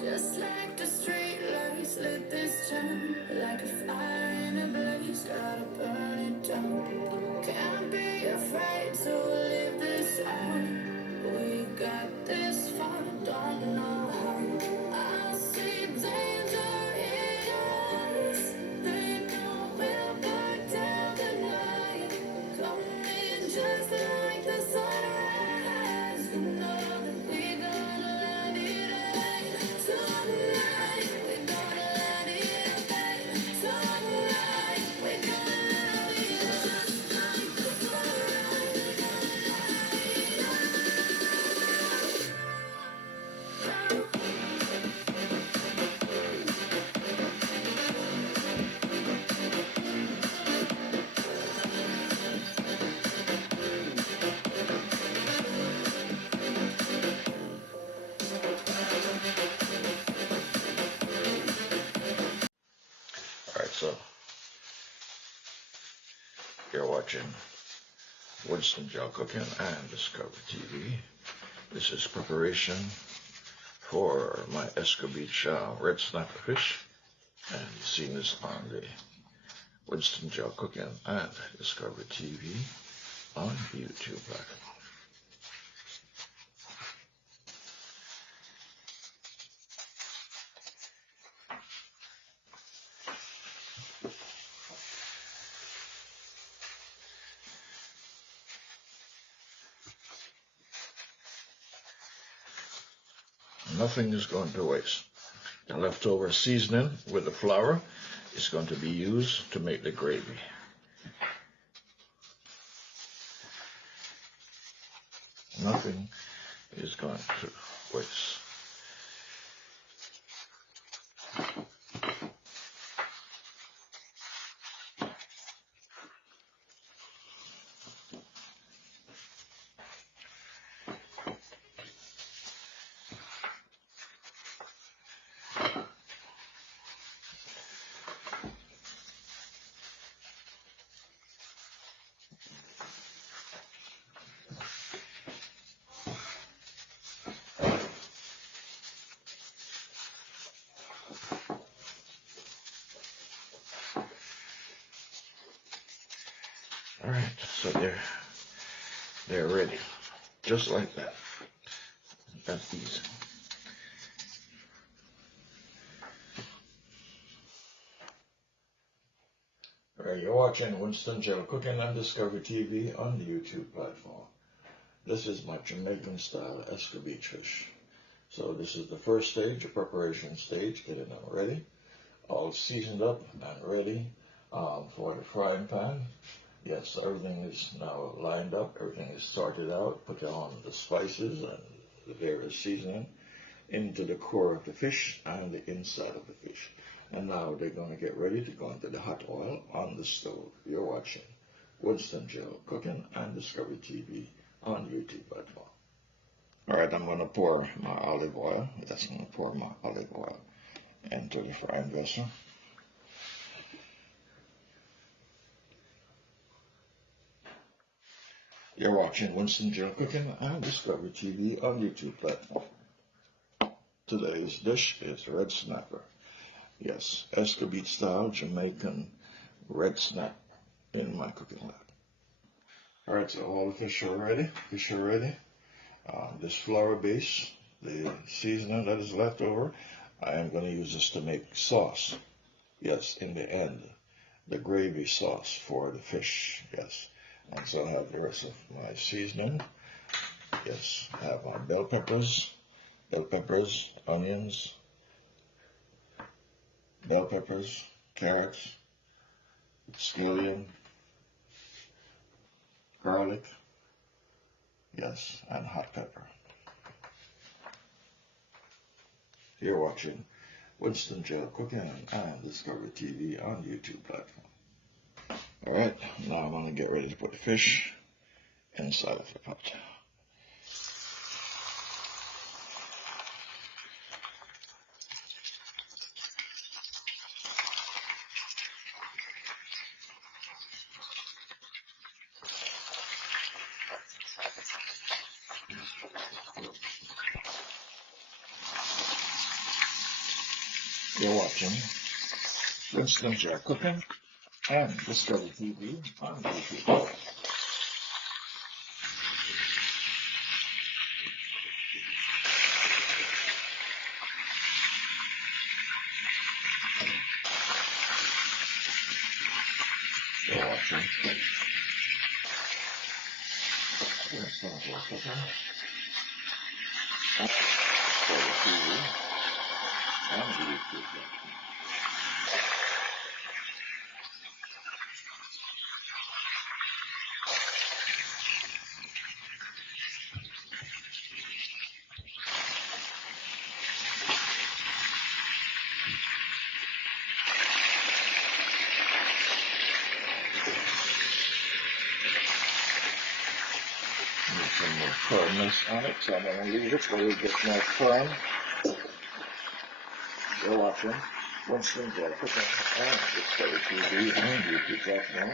Just like the street lights lit this town, like a fire in a blaze, gotta burn it down. Can't be afraid to live this out. We got this far, don't know how. I see danger in us. They know we'll back down the night. Coming just like the sunrise. You know that we gonna let it rain. Tonight, we gonna let it rain. Tonight, we gonna let it just like the sunrise. Alright, so you're watching Winston GeL Cooking and Discover TV. This is preparation for my Escovitch red snapper fish, and you've seen this on the Winston GeL Cooking and Discover TV on YouTube platform. Nothing is going to waste. The leftover seasoning with the flour is going to be used to make the gravy. Nothing is going to waste. All right, so they're ready, just like that. That's easy. All right, you're watching Winston GeL Cooking and Discover TV on the YouTube platform. This is my Jamaican style Escovitch fish. So this is the first stage, the preparation stage, getting them ready, all seasoned up and ready for the frying pan. Yes, everything is now lined up, everything is sorted out, put on the spices and the various seasoning into the core of the fish and the inside of the fish. And now they're going to get ready to go into the hot oil on the stove. You're watching Winston GeL Cooking and Discover TV on YouTube platform. Alright, I'm going to pour my olive oil. Yes, I'm going to pour my olive oil into the frying vessel. You're watching Winston GeL Cooking and Discover TV on YouTube platform. Today's dish is red snapper. Yes, Escovitch style Jamaican red snapper in my cooking lab. Alright, so all the fish are ready. This flour base, the seasoning that is left over, I am going to use this to make sauce. Yes, in the end, the gravy sauce for the fish. Yes. And so I have the rest of my seasoning. Yes, I have my bell peppers, onions, bell peppers, carrots, scallion, garlic, yes, and hot pepper. You're watching Winston GeL Cooking and Discover TV on YouTube platform. Alright, now I'm going to get ready to put the fish inside of the pot. You're watching Winston GeL Cooking and Discovery TV on YouTube. You're watching Winston GeL Cooking and Discovery TV on YouTube. Need some more firmness on it, so I'm going to leave it where it gets more firm. You're watching Winston GeL Cooking and Discovery TV and YouTube platform.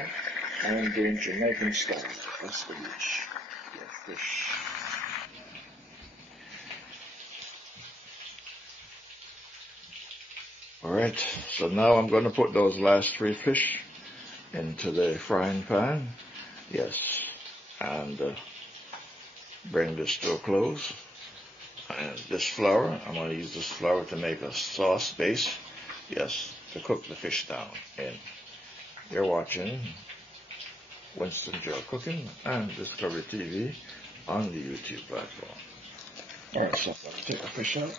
I am doing Jamaican style Escovitch fish. Alright, so now I'm going to put those last 3 fish into the frying pan. Yes, and bring this to a close. And this flour, I'm going to use this flour to make a sauce base. Yes, to cook the fish down in. You're watching Winston GeL Cooking and Discovery TV on the YouTube platform. Alright, so I'm going to take the fish out.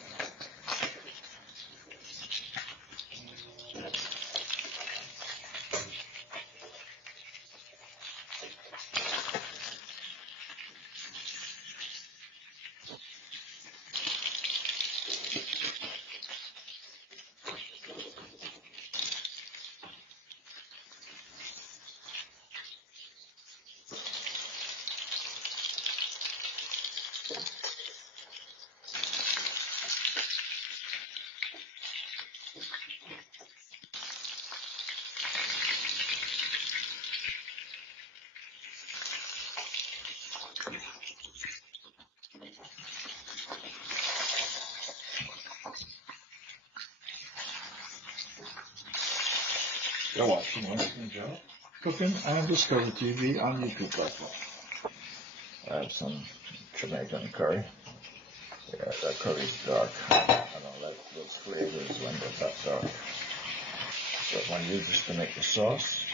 You're watching Winston GeL Cooking and Discovery TV on YouTube platform. I have some Jamaican curry. Yeah, that curry is dark. I don't like those flavors when they're that dark. So I'm going to use this to make the sauce.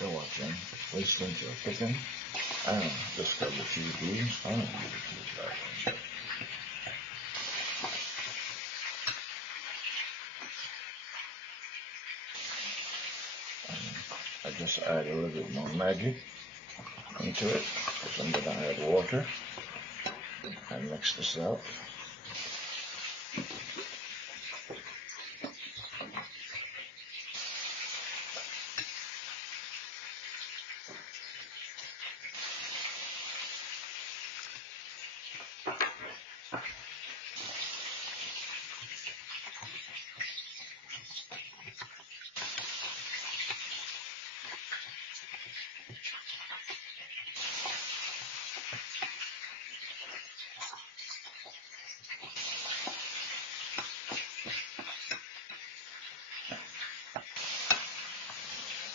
You're watching Winston GeL Cooking and Discovery TV on YouTube platform. I just add a little bit more Maggi into it, because I'm going to add water and mix this out.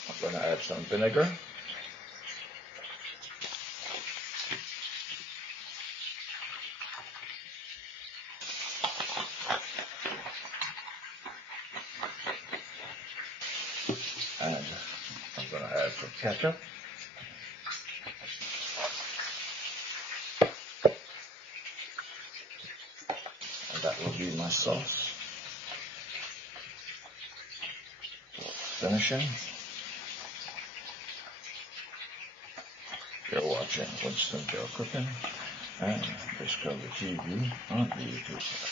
I'm going to add some vinegar. And I'm going to add some ketchup. And that will be my sauce. Finishing. You're watching Winston GeL Cooking and Discovery TV on the YouTube channel.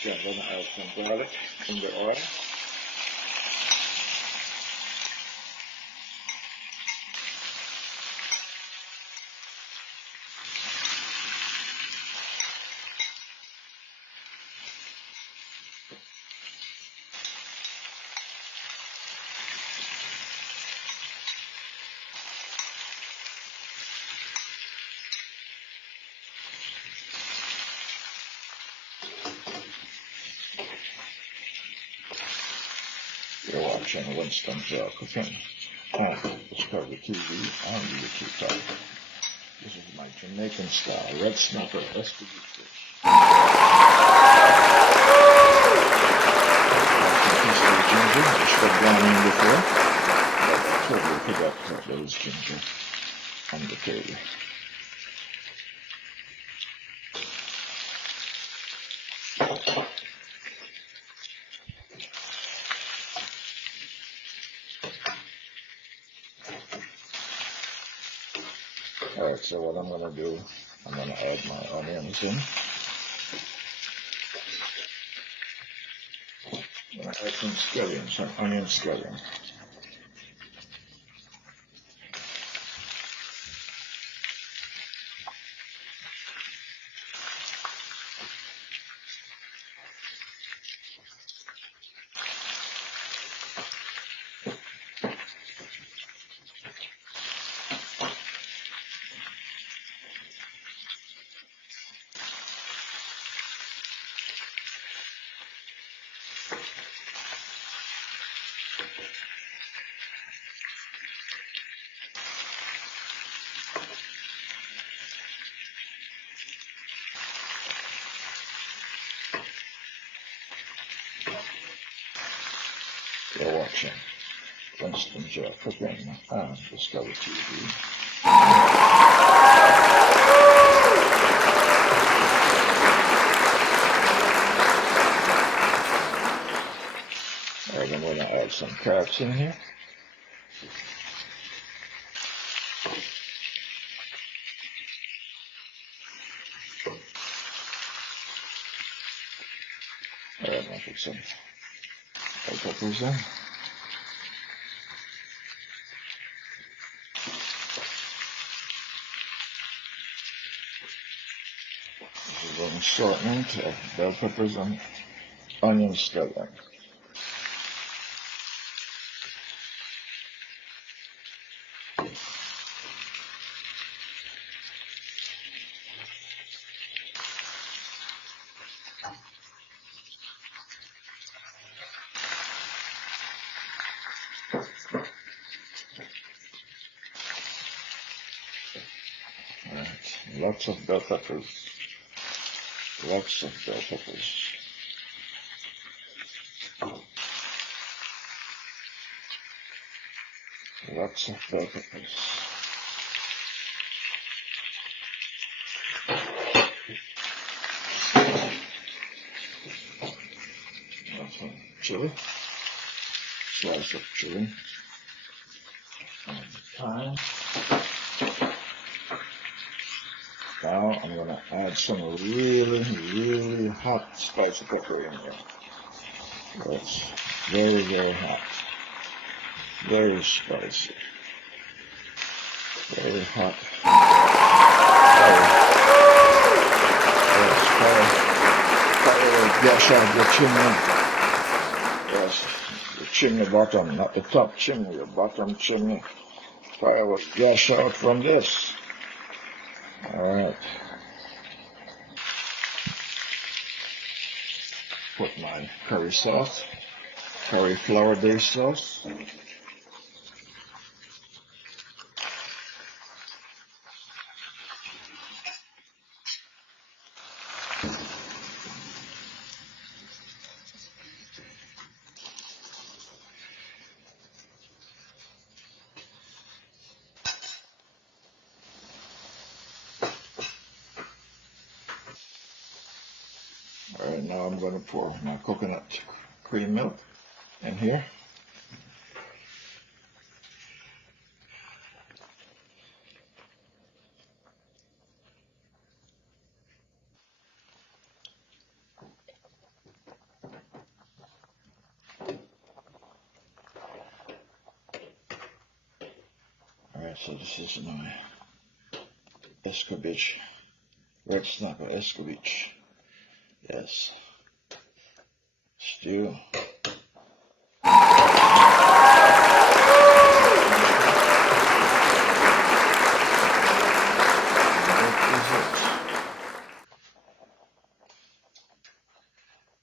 Okay, I'm going to add some garlic in the oil. You're watching Winston GeL Cooking on Discovery TV on YouTube. This is my Jamaican style red snapper Escovitch fish. Ginger, I should have gone in before, but I totally forgot that there was ginger on the table. Alright, so what I'm going to do, I'm going to add my onions in. I'm going to add some scallions, some onion scallion. You're watching Winston GeL Cooking on Discovery TV. Alright, I'm going to add some carrots in here. Alright, I'm going to put some bell peppers in. This is an assortment of bell peppers and onion scallion. Alright, lots of bell peppers. Lots of bell peppers. Lots of bell peppers. That's some chili. Slice of chili. And thyme. Now I'm going to add some really hot spicy pepper in here. That's very hot. Very spicy. Very hot. Fire will gush out the chimney. Yes, the chimney bottom, not the top chimney, the bottom chimney. Fire will gush out from this. Alright. Put my curry sauce, curry flour based sauce. Alright, now I'm going to pour my coconut cream milk in here. So this is my Escovitch red snapper Escovitch. Yes. Stew.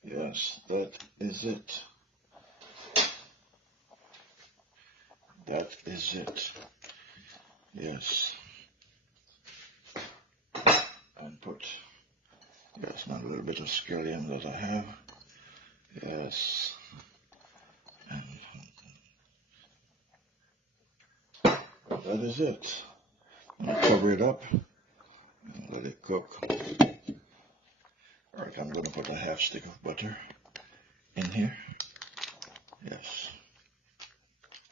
Yes, that is it. That is it. Yes. And put, yes, my little bit of scallion that I have. Yes. And that is it. And cover it up and let it cook. Alright, I'm going to put a half stick of butter in here. Yes.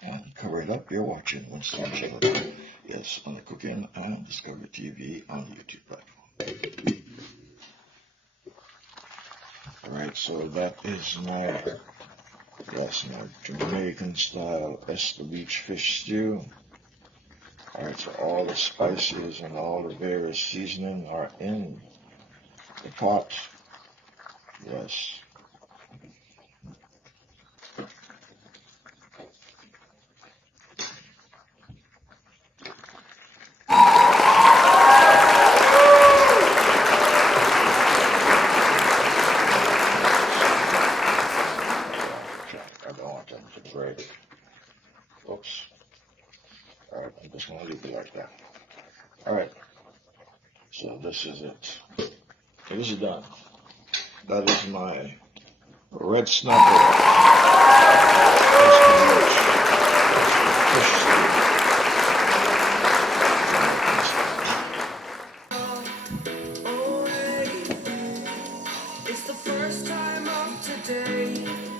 And cover it up. You're watching Winston GeL. Yes, on the Cooking and Discovery TV on the YouTube platform. Alright, so that is my, yes, my Jamaican style Escovitch fish stew. Alright, so all the spices and all the various seasoning are in the pot. Yes. I don't want them to break. Oops. Alright, I'm just going to leave it like that. Alright, so this is it. It is done. That is my red snapper fish It's the first time of today.